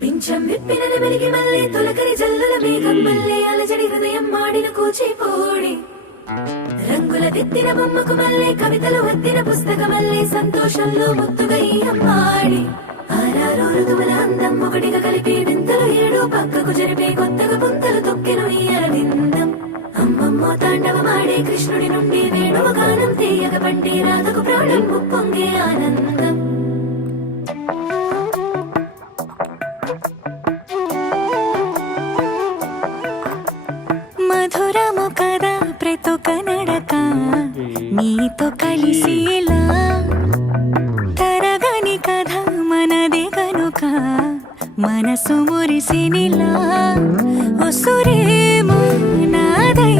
పింఛం విప్పిన వెలిగి మల్లే తొలకరి జల్లుల మేఘం మల్లే అలజడి హృదయం మాడిన కూచిపోడి రంగుల దిద్దిన బొమ్మకు మల్లే కవితలు వద్దిన పుస్తక మల్లే సంతోషంలో ముద్దుగా ఈ అమ్మాడి ఆరారు ఋతువుల అందం ఒకటిగా కలిపి వింతలు ఏడు పక్కకు జరిపే కొత్తగా పుంతలు తొక్కెను ఈ అరవిందం అమ్మమ్మో తాండవమాడే కృష్ణుడి నుండి వేణువ గానం తీయగ పండి రాధకు ప్రాణం ఉప్పొంగే ఆనందం మధురము కదా ప్రతొక నడక నీతో కలిసి ఇలా తరగని కథ మనదే కనుక మనసు మురిసినిలా ఉసురేమో నాదై